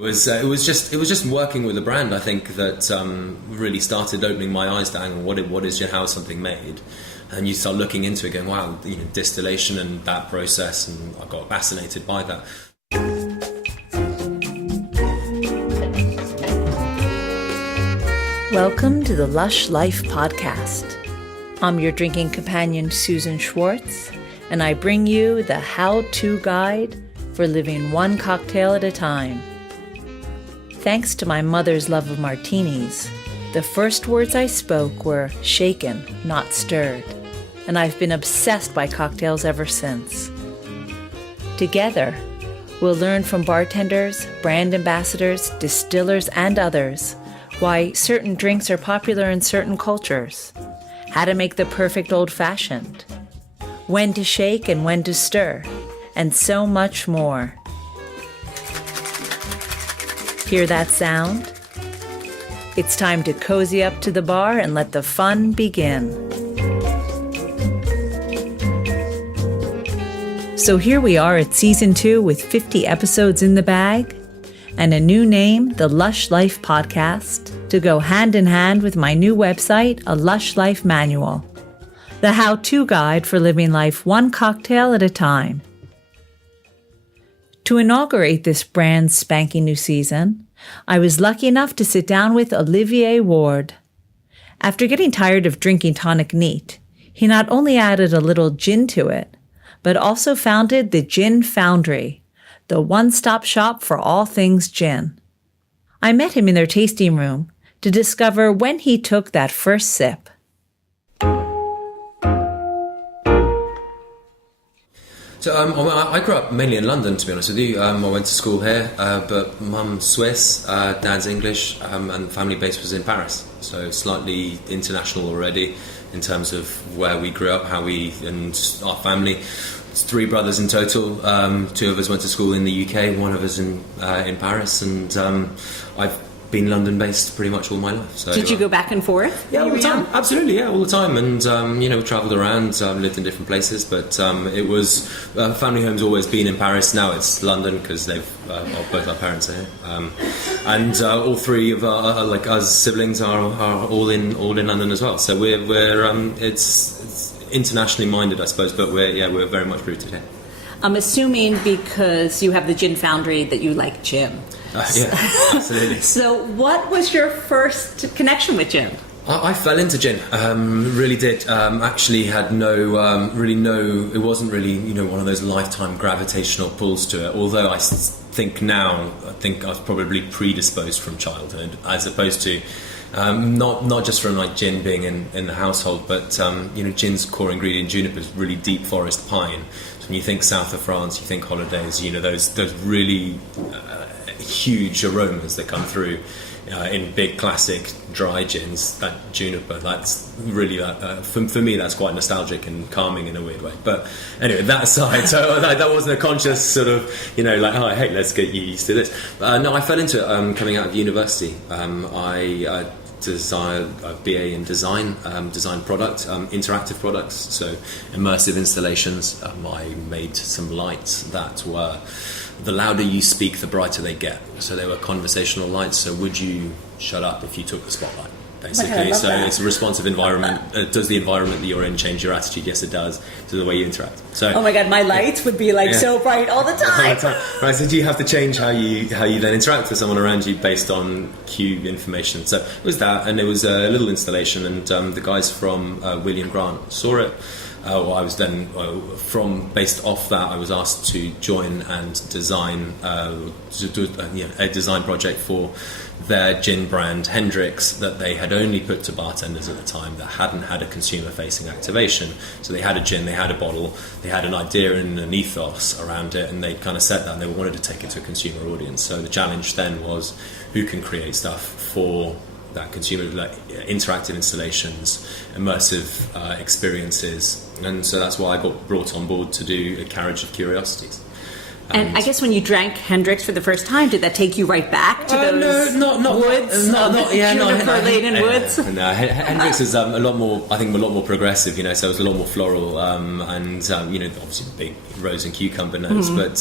It was just working with the brand, I think, that really started opening my eyes to what is how something made. And you start looking into it, going, wow, distillation and that process, and I got fascinated by that. Welcome to the Lush Life podcast. I'm your drinking companion, Susan Schwartz, and I bring you the how-to guide for living one cocktail at a time. Thanks to my mother's love of martinis, the first words I spoke were shaken, not stirred, and I've been obsessed by cocktails ever since. Together, we'll learn from bartenders, brand ambassadors, distillers, and others why certain drinks are popular in certain cultures, how to make the perfect old-fashioned, when to shake and when to stir, and so much more. Hear that sound? It's time to cozy up to the bar and let the fun begin. So here we are at Season 2 with 50 episodes in the bag and a new name, the Lush Life Podcast, to go hand in hand with my new website, A Lush Life Manual, the how-to guide for living life one cocktail at a time. To inaugurate this brand spanking new season, I was lucky enough to sit down with Olivier Ward. After getting tired of drinking tonic neat, he not only added a little gin to it, but also founded the Gin Foundry, the one-stop shop for all things gin. I met him in their tasting room to discover when he took that first sip. So I grew up mainly in London, to be honest with you. I went to school here, but mum's Swiss, dad's English, and the family base was in Paris. So slightly international already in terms of where we grew up, how we and our family. It's 3 brothers in total. 2 of us went to school in the UK, 1 of us in Paris, and I've been London-based pretty much all my life. So, did you go back and forth? Yeah, all the time. Absolutely, yeah, all the time. And we travelled around, lived in different places. But it was family home's always been in Paris. Now it's London because both our parents are here, and all 3 of our siblings are all in London as well. So we're it's internationally minded, I suppose. But we're very much rooted here. I'm assuming because you have the Gin Foundry that you like gin. Yeah, absolutely. So what was your first connection with gin? I fell into gin, really did. Actually had it wasn't really, one of those lifetime gravitational pulls to it. Although I think I was probably predisposed from childhood, as opposed to not just from like gin being in the household, but gin's core ingredient, juniper, is really deep forest pine. So when you think south of France, you think holidays, those really huge aromas that come through in big classic dry gins. That juniper, that's really for me that's quite nostalgic and calming in a weird way. But anyway, that aside, so that wasn't a conscious sort of oh, hey, let's get you used to this. No, I fell into it coming out of university. I designed a BA in design product, interactive products, so immersive installations. I made some lights that were, the louder you speak, the brighter they get. So they were conversational lights. So would you shut up if you took the spotlight, basically? So it's a responsive environment. Does the environment that you're in change your attitude? Yes, it does. To the way you interact. So, oh my God, my lights would be so bright all the time. Right. So do you have to change how you then interact with someone around you based on cue information? So it was that, and it was a little installation, and the guys from William Grant saw it. I was then, based off that, I was asked to join and design a design project for their gin brand Hendricks that they had only put to bartenders at the time, that hadn't had a consumer-facing activation. So they had a gin, they had a bottle, they had an idea and an ethos around it, and they kind of said that, and they wanted to take it to a consumer audience. So the challenge then was, who can create stuff for that consumer, like interactive installations, immersive experiences, and so that's why I got brought on board to do a Carriage of Curiosities. And I guess when you drank Hendricks for the first time, did that take you right back to those woods? Juniper-laden woods? No, Hendricks is a lot more progressive, so it was a lot more floral, and obviously the big rose and cucumber notes, but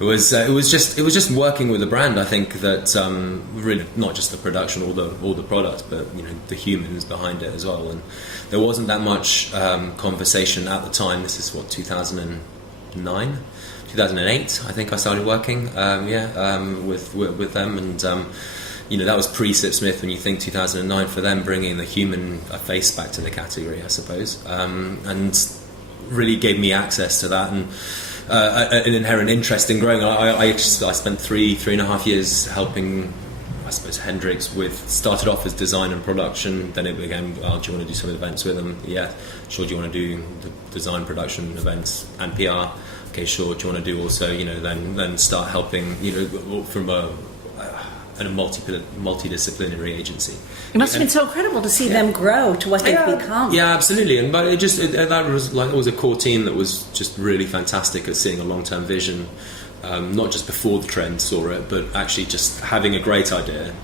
it was just working with a brand. I think that really not just the production, all the product, but the humans behind it as well. And there wasn't that much conversation at the time. This is 2009, 2008. I think I started working. With them, and that was pre-Sip Smith. When you think 2009, for them bringing the human face back to the category, I suppose, and really gave me access to that and an inherent interest in growing. I spent 3.5 years helping, I suppose, Hendricks started off as design and production, then it became, do you want to do some events with them? Yeah, sure. Do you want to do the design, production, events and PR? Okay, sure. Do you want to do also, then start helping, from a multidisciplinary agency. It must have been so incredible to see them grow to what they've become. Yeah, absolutely. And but that was like, it was a core team that was just really fantastic at seeing a long-term vision, not just before the trend saw it, but actually just having a great idea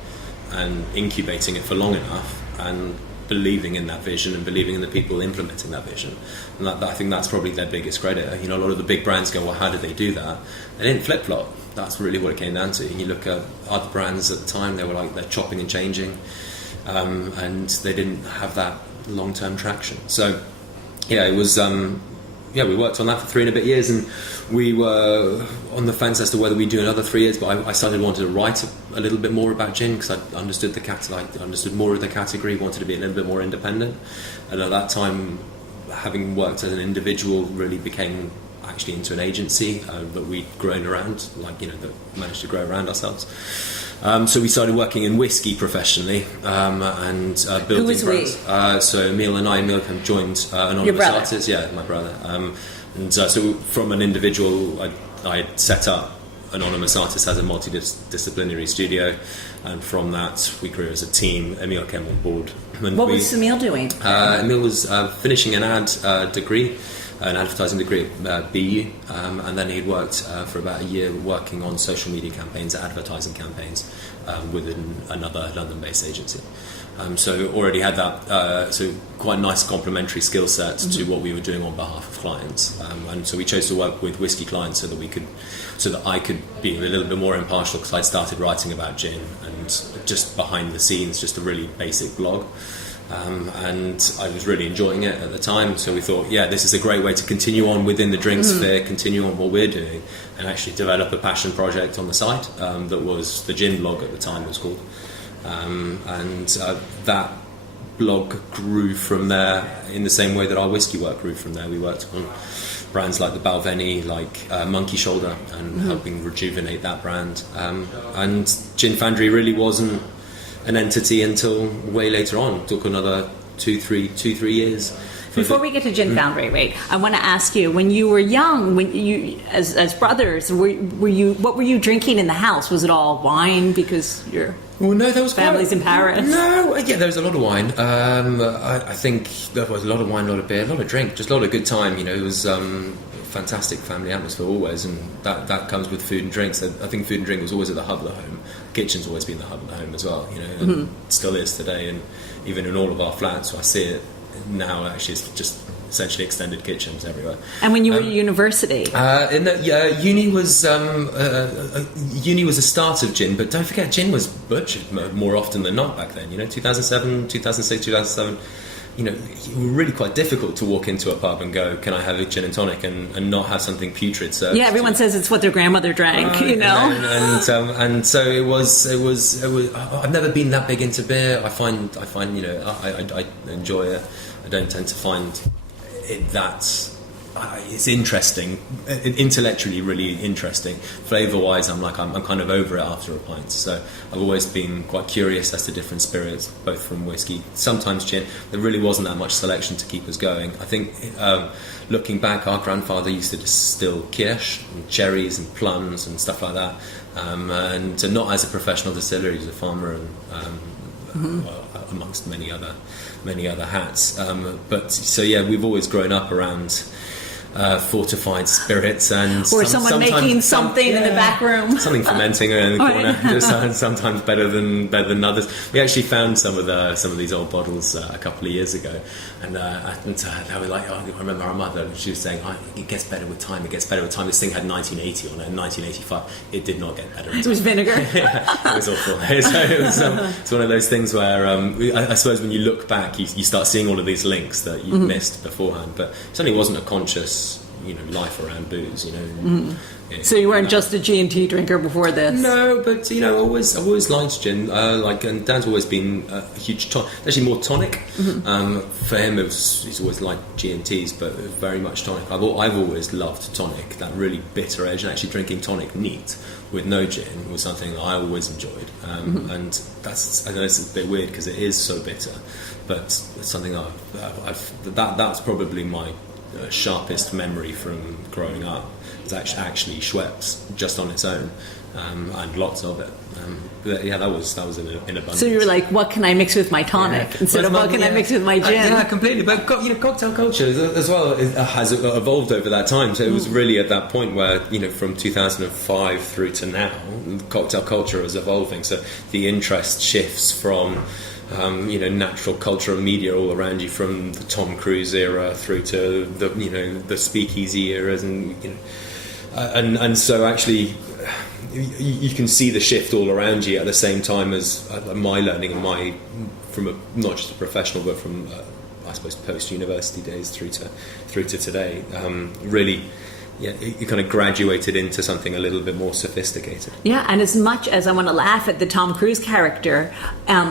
and incubating it for long enough and believing in that vision and believing in the people implementing that vision. And I think that's probably their biggest credit. A lot of the big brands go, well, how did they do that? They didn't flip-flop. That's really what it came down to. And you look at other brands at the time, they were like, they're chopping and changing, and they didn't have that long-term traction. So yeah, it was we worked on that for 3 and a bit years, and we were on the fence as to whether we'd do another 3 years, but I started wanting to write a little bit more about gin, because I understood understood more of the category, wanted to be a little bit more independent. And at that time, having worked as an individual, really became actually into an agency that we'd grown around, that managed to grow around ourselves. So we started working in whiskey professionally, and building brands. Who was we? So Emil and I, Emil joined Anonymous Artists. Yeah, my brother. And so from an individual, I set up Anonymous Artists as a multidisciplinary studio, and from that we grew as a team. Emil came on board. What was Emil doing? Emil was finishing an an advertising degree at BU, and then he'd worked for about a year working on social media campaigns, advertising campaigns, within another London-based agency. So already had that, so quite nice complementary skill set to what we were doing on behalf of clients. And so we chose to work with whiskey clients so that I could be a little bit more impartial, because I'd started writing about gin and just behind the scenes, just a really basic blog. And I was really enjoying it at the time, so we thought, this is a great way to continue on within the drink sphere, continue on what we're doing, and actually develop a passion project on the side that was the Gin blog at the time, it was called. And that blog grew from there in the same way that our whiskey work grew from there. We worked on brands like the Balvenie, like Monkey Shoulder, and helping rejuvenate that brand. And Gin Foundry really wasn't an entity until way later on. It took another 2-3 years. Before we get to Gin Foundry, wait, I want to ask you, when you were young, when you as brothers, what were you drinking in the house? Was it all wine because your family's in Paris? No, there was a lot of wine. I think there was a lot of wine, a lot of beer, a lot of drink, just a lot of good time. It was fantastic family atmosphere always, and that comes with food and drinks. I think food and drink was always at the hub of the home. Kitchen's always been the hub of the home as well, and still is today, and even in all of our flats, I see it now. Actually, it's just essentially extended kitchens everywhere. And when you were at university, uni was a start of gin, but don't forget, gin was butchered more often than not back then. 2007, 2006, 2007. It was really quite difficult to walk into a pub and go, "Can I have a gin and tonic?" and not have something putrid served. Yeah, everyone says it's what their grandmother drank, And so it was. I've never been that big into beer. I find I enjoy it. I don't tend to find it that. It's interesting, intellectually really interesting. Flavour-wise, I'm kind of over it after a pint. So I've always been quite curious as to different spirits, both from whiskey, sometimes gin. There really wasn't that much selection to keep us going. I think looking back, our grandfather used to distill kirsch and cherries and plums and stuff like that. And not as a professional distiller, he was a farmer and amongst many other hats. But so we've always grown up around fortified spirits, and or someone making something in the back room, something fermenting in the corner. Sometimes better than others. We actually found some of these old bottles a couple of years ago, and they were like, I remember our mother. She was saying, "It gets better with time. It gets better with time." This thing had 1980 on it, and 1985. It did not get better. It was vinegar. It was awful. It's one of those things where I suppose when you look back, you start seeing all of these links that you missed beforehand. But it certainly wasn't a conscious, life around booze. So you weren't just a G&T drinker before this? No, but I've always liked gin. And Dan's always been a huge actually more tonic. For him, he's always liked G&Ts, but very much tonic. I've always loved tonic. That really bitter edge, and actually drinking tonic neat with no gin was something that I always enjoyed. And I know it's a bit weird because it is so bitter, but it's something that's probably my sharpest memory from growing up. It's actually Schweppes just on its own, and lots of it. But that was in abundance. So you were like, what can I mix with my tonic instead of what can I mix with my gin? Yeah, completely. But cocktail culture as well has evolved over that time. So it was really at that point where from 2005 through to now, cocktail culture is evolving. So the interest shifts from natural culture and media all around you, from the Tom Cruise era through to the speakeasy eras, and so actually you can see the shift all around you at the same time as my learning and from not just a professional but from I suppose post-university days through to today. Really. Yeah, you kind of graduated into something a little bit more sophisticated. Yeah, and as much as I want to laugh at the Tom Cruise character,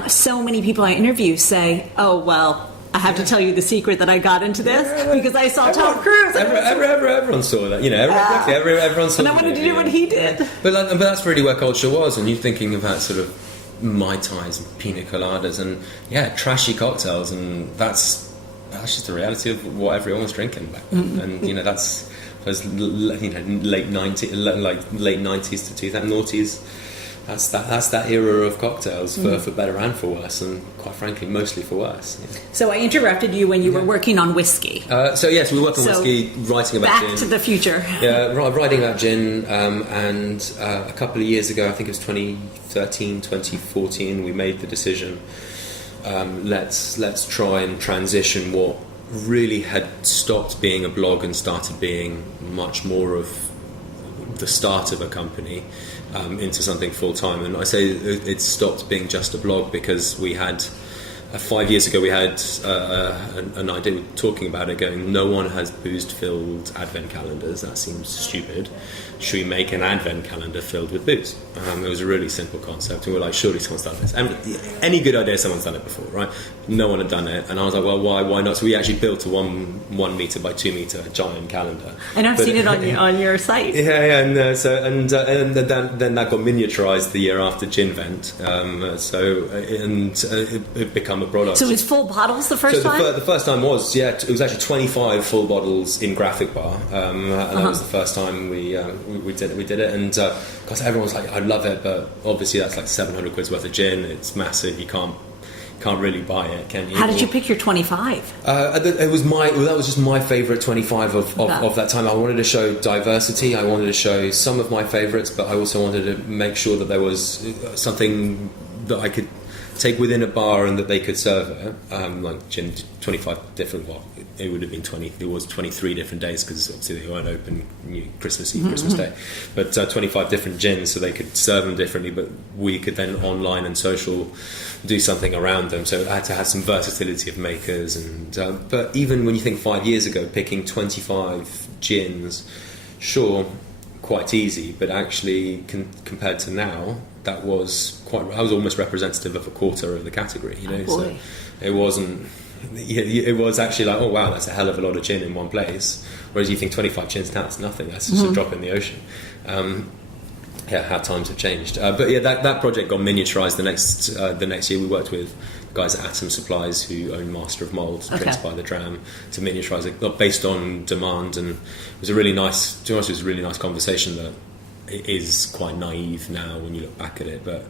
so many people I interview say, "Oh, well, I have to tell you the secret that I got into this because I saw Tom Cruise." Everyone saw that, everyone saw. And I wanted to do what he did. But that's really where culture was, and you're thinking about sort of Mai Tais and pina coladas and trashy cocktails, and that's just the reality of what everyone was drinking back then. And that's. Late 90s to 2000 noughties. That's that era of cocktails for better and for worse, and quite frankly, mostly for worse. Yeah. So I interrupted you when you were working on whiskey. So yes, we worked on whiskey, writing about gin. Back to the future. Yeah, writing about gin, and a couple of years ago, I think it was 2013, 2014, we made the decision. Let's try and transition what really had stopped being a blog and started being much more of the start of a company into something full-time. And I say it stopped being just a blog because we had 5 years ago we had an idea talking about it, going, no one has booze-filled advent calendars, that seems stupid. Should we make an advent calendar filled with booze? It was a really simple concept, and we were like, surely someone's done this. And any good idea, someone's done it before, right? No one had done it, and I was like, well, why not? So we actually built a 1 meter by 2 meter giant calendar. And I've seen it on your site. Yeah, and then that got miniaturized the year after Ginvent. It became a product. So it was full bottles the first time? The first time was, it was actually 25 full bottles in Graphic Bar, and that was the first time we did it, and because everyone was like, I love it, but obviously that's like 700 quid's worth of gin. It's massive. You can't really buy it, can you? How did you pick your 25? That was just my favourite 25 of that time. I wanted to show diversity. I wanted to show some of my favourites, but I also wanted to make sure that there was something that I could take within a bar and that they could serve it. Like gin, 25 different. Well, it would have been 20. It was 23 different days because obviously they weren't open Christmas Eve, Christmas Day. But 25 different gins, so they could serve them differently. But we could then online and social do something around them. So I had to have some versatility of makers. And but even when you think 5 years ago, picking 25 gins, sure, quite easy. But actually, compared to now, I was almost representative of a quarter of the category. So it wasn't. It was actually like, oh wow, that's a hell of a lot of gin in one place. Whereas you think 25 gins now, it's nothing. That's just a drop in the ocean. How times have changed. But that project got miniaturized. The next year, we worked with guys at Atom Supplies who own Master of Mould, Drinks by the Dram, to miniaturize it based on demand. And it was a really nice. To be honest, it was a really nice conversation that it is quite naive now when you look back at it, but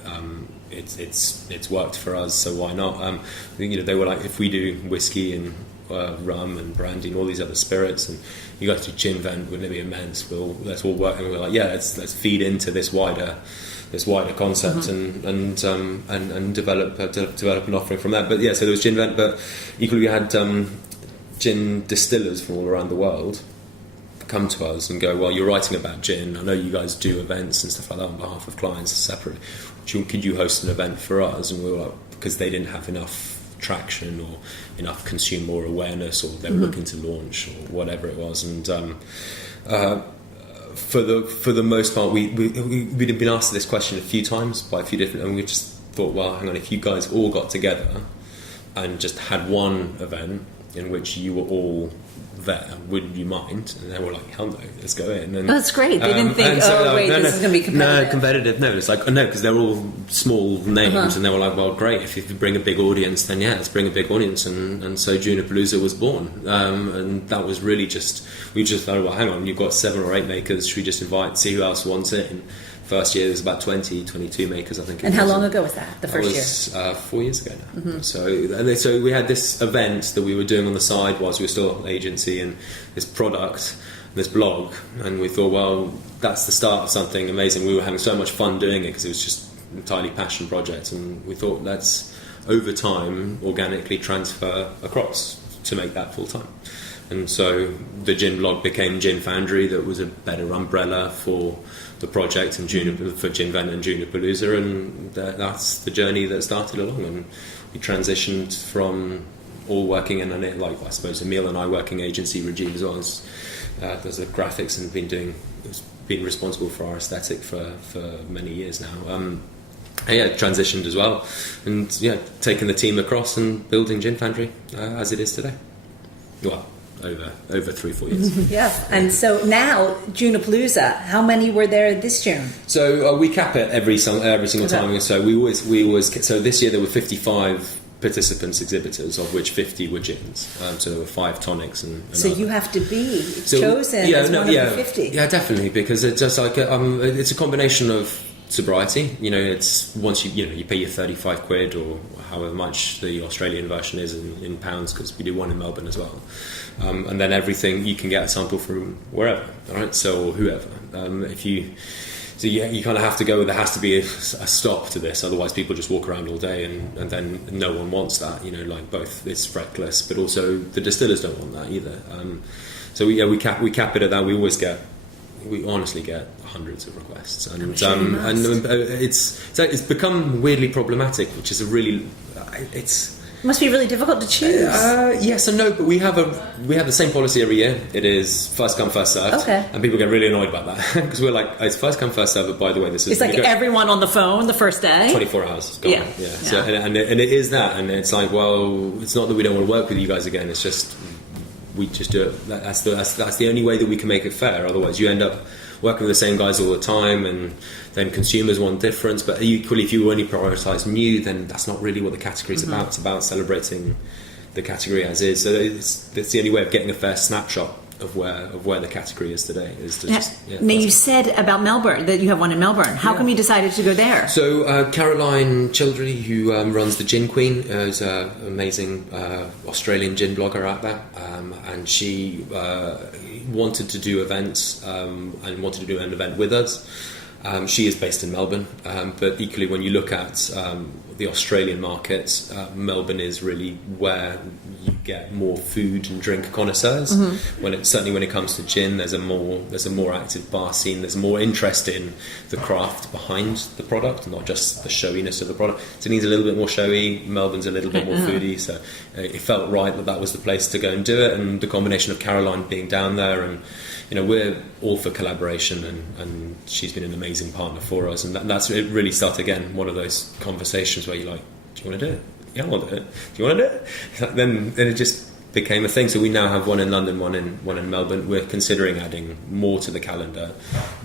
it's worked for us, so why not? They were like, if we do whiskey and rum and brandy and all these other spirits, and you go to Ginvent, wouldn't it be immense? Let's all work, and we're like, let's feed into this wider concept and develop an offering from that. But so there was Ginvent, but equally we had gin distillers from all around the world come to us and go, well, you're writing about gin, I know you guys do events and stuff like that on behalf of clients separately, could you host an event for us? And we were like, because they didn't have enough traction or enough consumer awareness, or they were looking to launch or whatever it was. And for the most part, we'd been asked this question a few times by a few different, and we just thought, well, hang on, if you guys all got together and just had one event in which you were all there, would you mind? And they were like, hell no, let's go in. And, that's great. They didn't think, this is going to be competitive. No, competitive. No, it's like, no, because they're all small names, and they were like, well, great, if you bring a big audience, then let's bring a big audience. And so Junipalooza was born. And that was really we just thought, well, hang on, you've got 7 or 8 makers, should we just see who else wants it? And first year there was about 22 makers, I think. And how long ago was that, the first year? 4 years ago now. So we had this event that we were doing on the side whilst we were still an agency, and this product, this blog, and we thought, well, that's the start of something amazing. We were having so much fun doing it because it was just an entirely passion project, and we thought, let's over time organically transfer across to make that full time. And so the gin blog became Gin Foundry, that was a better umbrella for the project, and for Ginvent and Junipalooza, and that's the journey that started along. And we transitioned from all working in like, I suppose, Emil and I working agency regime as well as there's a graphics, and been responsible for our aesthetic for many years now. Transitioned as well, and taking the team across and building Gin Foundry as it is today. Well, over 3-4 years. And so now Junipalooza, how many were there this year? So we cap it every single time. So we always. So this year there were 55 participants, exhibitors, of which 50 were gins. So there were 5 tonics and so you have to be chosen as one of the 50. Yeah, definitely, because it's just like it's a combination of sobriety. It's once you pay your 35 quid or however much the Australian version is in pounds, because we do one in Melbourne as well, and then everything you can get a sample from wherever, all right, so whoever. You kind of have to go. There has to be a stop to this, otherwise people just walk around all day, and then no one wants that. Like both it's reckless, but also the distillers don't want that either. So we cap it at that. We honestly get hundreds of requests, and it's become weirdly problematic, which is It must be really difficult to choose. Yes and no, but we have the same policy every year. It is first come, first served. Okay. And people get really annoyed about that because we're like, it's first come, first served. But by the way, this is it's like everyone on the phone the first day. 24 hours. Gone. Yeah. So and it is that, and it's like, well, it's not that we don't want to work with you guys again. It's just we just do it. That's the only way that we can make it fair. Otherwise, you end up working with the same guys all the time, and then consumers want difference. But equally, if you only prioritise new, then that's not really what the category is about. It's about celebrating the category as is. So it's the only way of getting a fair snapshot of where the category is today. Is to now you said about Melbourne that you have one in Melbourne. How come you decided to go there? So Caroline Childry, who runs the Gin Queen, is an amazing Australian gin blogger out there, and she wanted to do events and wanted to do an event with us. She is based in Melbourne, but equally when you look at the Australian market, Melbourne is really where you get more food and drink connoisseurs. Certainly when it comes to gin, there's a more active bar scene. There's more interest in the craft behind the product, not just the showiness of the product. Sydney's a little bit more showy. Melbourne's a little bit more foodie. So it felt right that was the place to go and do it. And the combination of Caroline being down there, and we're all for collaboration, and she's been an amazing partner for us, and that's it. Really start again one of those conversations where you're like, do you want to do it? Yeah, I want to do it. Do you want to do it? Then it just became a thing. So we now have one in London, one in Melbourne. We're considering adding more to the calendar,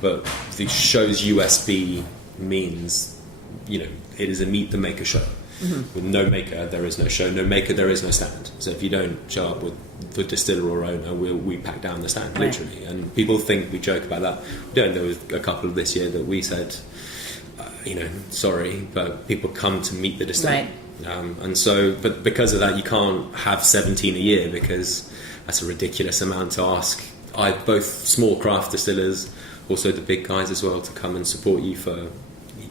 but the show's USB means it is a meet the maker show. With no maker, there is no show. No maker, there is no stand. So if you don't show up with the distiller or owner, we pack down the stand, literally. And people think we joke about that. We don't. There was a couple of this year that we said, sorry, but people come to meet the distiller. Right. And so, but because of that, you can't have 17 a year, because that's a ridiculous amount to ask. Both small craft distillers, also the big guys as well, to come and support you for.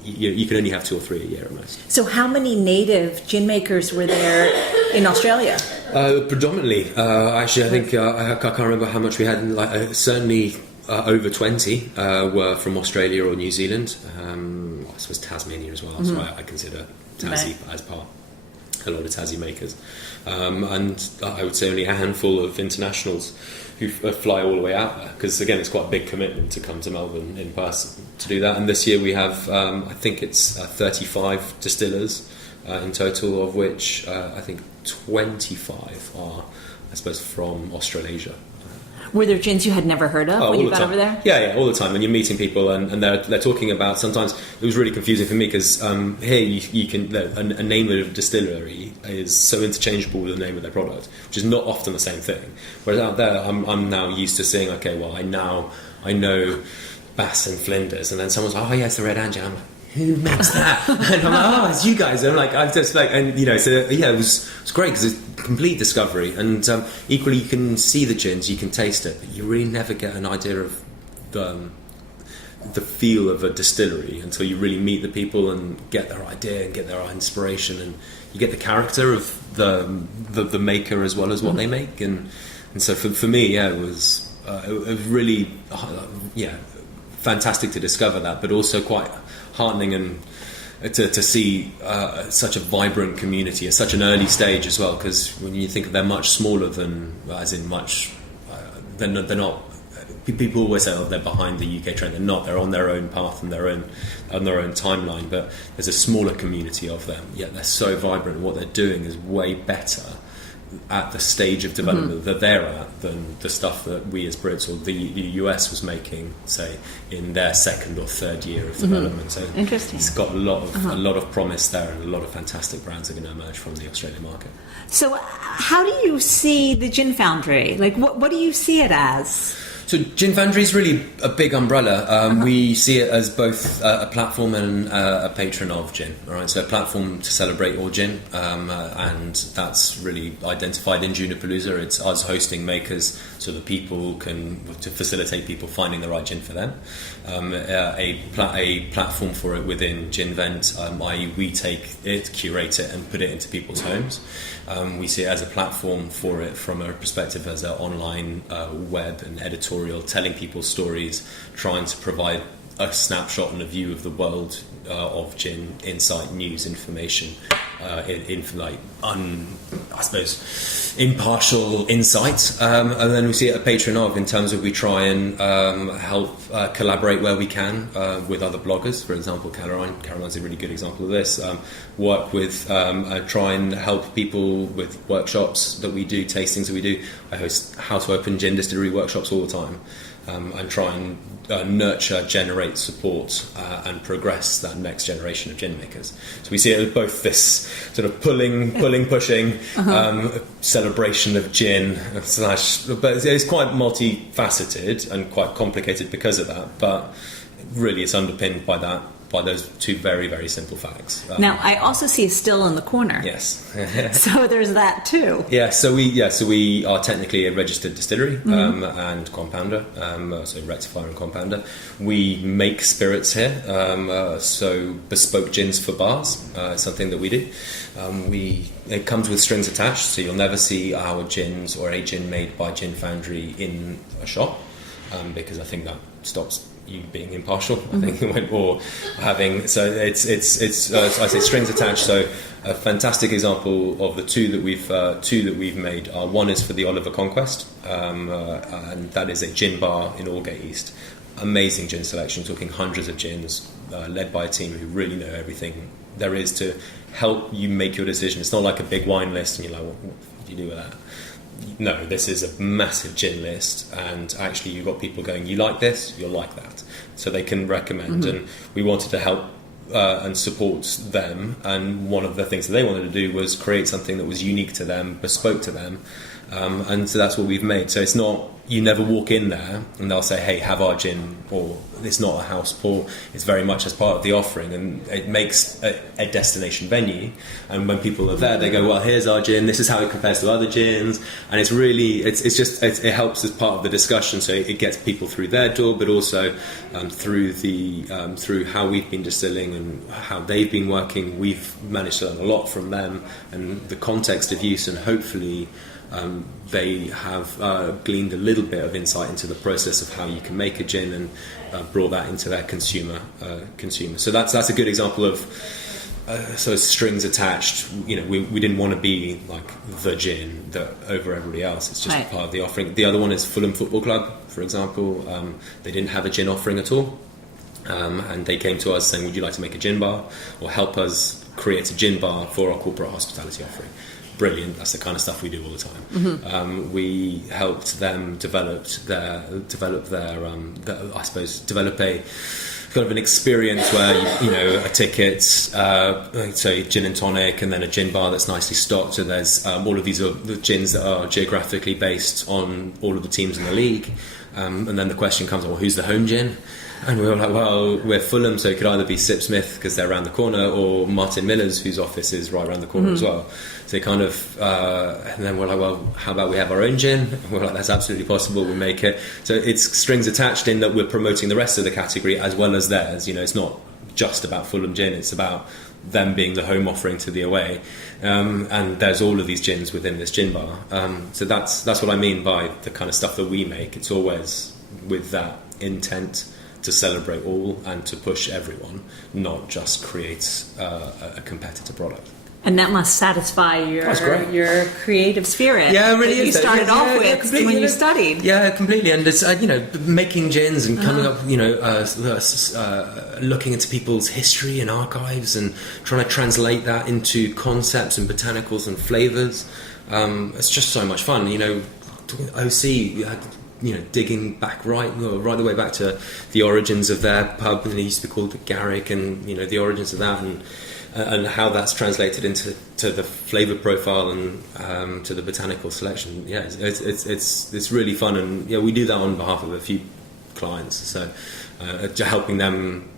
You can only have 2 or 3 a year at most. So how many native gin makers were there in Australia? Predominantly. Actually, I think I can't remember how much we had. Certainly over 20 were from Australia or New Zealand. I suppose Tasmania as well. So I consider Tassie as part. A lot of Tassie makers. And I would say only a handful of internationals who fly all the way out there, because again, it's quite a big commitment to come to Melbourne in person to do that. And this year we have, I think it's 35 distillers in total, of which I think 25 are, I suppose, from Australasia. Were there gins you had never heard of when you got over there? Yeah, all the time. When you're meeting people and they're talking about, sometimes it was really confusing for me, because here you can, a name of a distillery is so interchangeable with the name of their product, which is not often the same thing. Whereas out there, I'm now used to seeing, okay, well, I know Bass and Flinders, and then someone's like, oh yeah, it's the Red Angel. I'm like, who makes that? And I'm like, oh, it's you guys. And I'm like, I'm just like, and so yeah, it was great, because it's a complete discovery. And equally, you can see the gins, you can taste it, but you really never get an idea of the feel of a distillery until you really meet the people and get their idea and get their inspiration, and you get the character of the maker as well as what they make. And so for me, yeah, it was really fantastic to discover that, but also quite heartening and to see such a vibrant community at such an early stage as well, because when you think of, they're much smaller than, as in much, they're not. People always say, oh, they're behind the UK trend. They're not. They're on their own path and on their own timeline. But there's a smaller community of them. Yet they're so vibrant. What they're doing is way better at the stage of development that they're at than the stuff that we as Brits or the US was making, say, in their second or third year of development. So interesting. It's got a lot of promise there, and a lot of fantastic brands are going to emerge from the Australian market. So how do you see the Gin Foundry? Like, what do you see it as? So Gin Foundry is really a big umbrella. We see it as both a platform and a patron of gin. All right, so a platform to celebrate all gin, and that's really identified in Junipalooza. It's us hosting makers so that people to facilitate people finding the right gin for them. A platform for it within Ginvent, i.e. we take it, curate it, and put it into people's homes. We see it as a platform for it from a perspective as an online web and editorial, telling people stories, trying to provide a snapshot and a view of the world of gin, insight, news, information, I suppose, impartial insight. And then we see it a patron of, in terms of we try and help collaborate where we can with other bloggers. For example, Caroline's a really good example of this. Work with, try and help people with workshops that we do, tastings that we do. I host how to open gin distillery workshops all the time. And try and nurture, generate, support, and progress that next generation of gin makers. So we see it as both this sort of pulling, pushing, celebration of gin but it's quite multifaceted and quite complicated because of that. But really, it's underpinned by those two very, very simple facts. Now, I also see a still in the corner. Yes. So there's that too. So we are technically a registered distillery and compounder, so rectifier and compounder. We make spirits here, so bespoke gins for bars is something that we do. It comes with strings attached, so you'll never see our gins or a gin made by Gin Foundry in a shop, because I think that stops you being impartial, I think, or having, so it's I say strings attached. So a fantastic example of the two that we've made are, one is for the Oliver Conquest, and that is a gin bar in Aldgate East. Amazing gin selection, talking hundreds of gins, led by a team who really know everything there is to help you make your decision. It's not like a big wine list and you're like, what do you do with that? No, this is a massive gin list, and actually you've got people going, you like this, you'll like that, so they can recommend. And we wanted to help and support them, and one of the things that they wanted to do was create something that was unique to them, bespoke to them, and so that's what we've made. So it's not, you never walk in there and they'll say, hey, have our gin, or it's not a house pour. It's very much as part of the offering, and it makes a destination venue. And when people are there, they go, well, here's our gin, this is how it compares to other gins, and it's really, it helps as part of the discussion. So it gets people through their door, but also through how we've been distilling and how they've been working. We've managed to learn a lot from them and the context of use, and hopefully they have gleaned a little bit of insight into the process of how you can make a gin, and brought that into their consumer. So that's a good example of so strings attached. You know, we didn't want to be like the gin that over everybody else. It's just part of the offering. The other one is Fulham Football Club, for example. They didn't have a gin offering at all, and they came to us saying, would you like to make a gin bar or help us create a gin bar for our corporate hospitality offering? Brilliant. That's the kind of stuff we do all the time. Mm-hmm. We helped them develop a kind of an experience where, you know, a ticket, say gin and tonic, and then a gin bar that's nicely stocked. So there's all of these are the gins that are geographically based on all of the teams in the league. And then the question comes, well, who's the home gin? And we were like, well, we're Fulham, so it could either be Sipsmith because they're around the corner, or Martin Miller's, whose office is right around the corner as well. So kind of, and then we're like, well, how about we have our own gin? And we're like, that's absolutely possible, we'll make it. So it's strings attached in that we're promoting the rest of the category as well as theirs. You know, it's not just about Fulham gin, it's about them being the home offering to the away. And there's all of these gins within this gin bar. So that's what I mean by the kind of stuff that we make. It's always with that intent to celebrate all and to push everyone, not just create a competitor product. And that must satisfy your creative spirit. Yeah, it really that is. You started off with when you studied. Yeah, completely. And it's making gins and coming up, looking into people's history and archives and trying to translate that into concepts and botanicals and flavors. It's just so much fun. You know, OC, you had, you know, digging back right the way back to the origins of their pub, and it used to be called the Garrick, and you know the origins of that, and how that's translated into the flavour profile and to the botanical selection. Yeah, it's really fun, and yeah, we do that on behalf of a few clients. So helping them,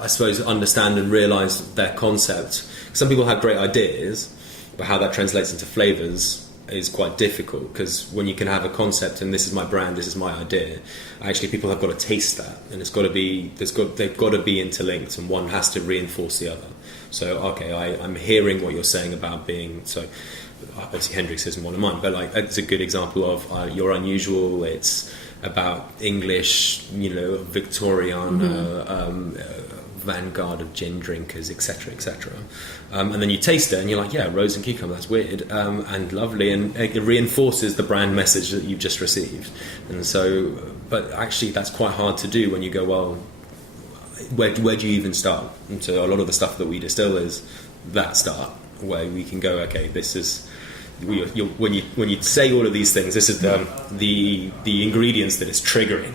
I suppose, understand and realise their concept. Some people have great ideas, but how that translates into flavours is quite difficult, because when you can have a concept and this is my brand, this is my idea, actually people have got to taste that, and it's got to be they've got to be interlinked, and one has to reinforce the other. So okay, I'm hearing what you're saying about being, so obviously Hendricks isn't one of mine, but like it's a good example of you're unusual. It's about English, you know, Victorian vanguard of gin drinkers, etc., etc. And then you taste it and you're like, yeah, rose and cucumber, that's weird and lovely, and it reinforces the brand message that you've just received. And so, but actually that's quite hard to do when you go, well, where do you even start? And so a lot of the stuff that we distill is that start, where we can go, okay, this is when you say all of these things, this is the ingredients that it's triggering.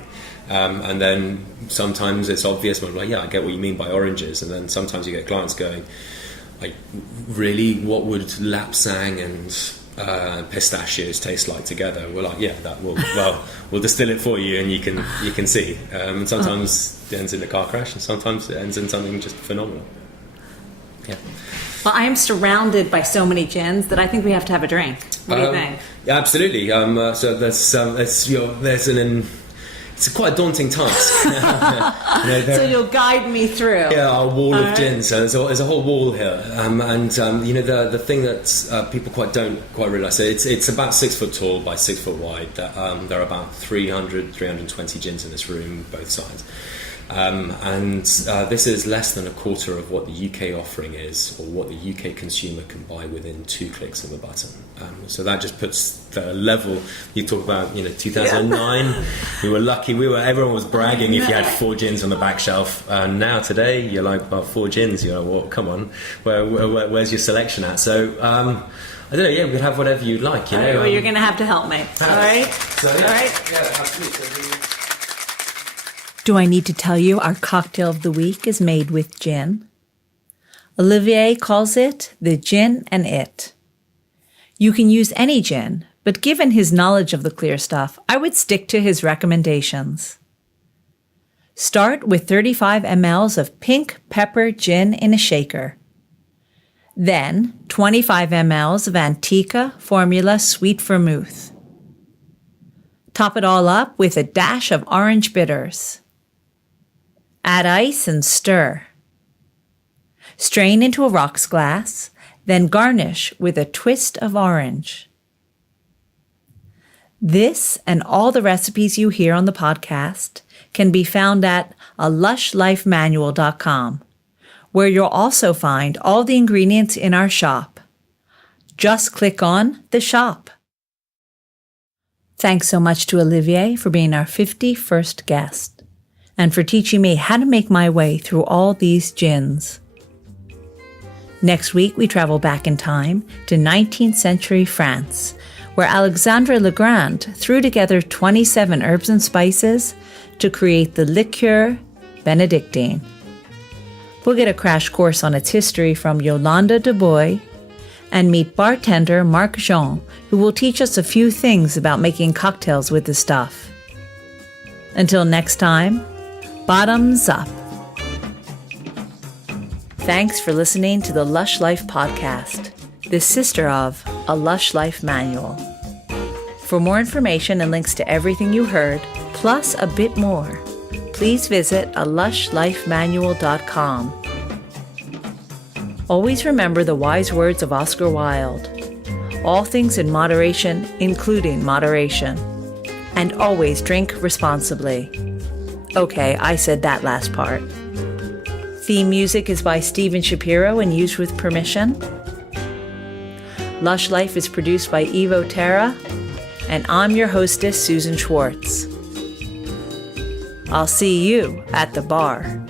And then sometimes it's obvious, but like, yeah, I get what you mean by oranges. And then sometimes you get clients going, like, really, what would lapsang and pistachios taste like together? We're like, yeah, we'll distill it for you, and you can see. And sometimes it ends in a car crash, and sometimes it ends in something just phenomenal. Yeah. Well, I am surrounded by so many gins that I think we have to have a drink. What do you think? Yeah, absolutely. So it's quite a daunting task. So you'll guide me through. Yeah, our wall of gin. So there's a whole wall here, the thing that people don't quite realise. So it's about 6 foot tall by 6 foot wide. There are about 320 gins in this room, both sides. And this is less than a quarter of what the UK offering is, or what the UK consumer can buy within 2 clicks of a button. So that just puts the level. You talk about, 2009. Yeah. We were lucky. Everyone was bragging if you had 4 gins on the back shelf. Now today, you're like, about 4 gins. You're like, well, come on, where's your selection at? So I don't know. Yeah, we could have whatever you like. Well, you're going to have to help me. All right. So, yeah. All right. Yeah, absolutely. Do I need to tell you our cocktail of the week is made with gin? Olivier calls it the gin and it. You can use any gin, but given his knowledge of the clear stuff, I would stick to his recommendations. Start with 35 mLs of pink pepper gin in a shaker. Then 25 mLs of Antica Formula Sweet Vermouth. Top it all up with a dash of orange bitters. Add ice and stir. Strain into a rocks glass, then garnish with a twist of orange. This and all the recipes you hear on the podcast can be found at alushlifemanual.com, where you'll also find all the ingredients in our shop. Just click on the shop. Thanks so much to Olivier for being our 51st guest and for teaching me how to make my way through all these gins. Next week, we travel back in time to 19th century France, where Alexandre Legrand threw together 27 herbs and spices to create the liqueur Benedictine. We'll get a crash course on its history from Yolande de Boy and meet bartender Marc Jean, who will teach us a few things about making cocktails with the stuff. Until next time, bottoms up. Thanks for listening to the Lush Life Podcast, the sister of A Lush Life Manual. For more information and links to everything you heard, plus a bit more, please visit alushlifemanual.com. Always remember the wise words of Oscar Wilde. All things in moderation, including moderation. And always drink responsibly. Okay, I said that last part. Theme music is by Steven Shapiro and used with permission. Lush Life is produced by Evo Terra, and I'm your hostess, Susan Schwartz. I'll see you at the bar.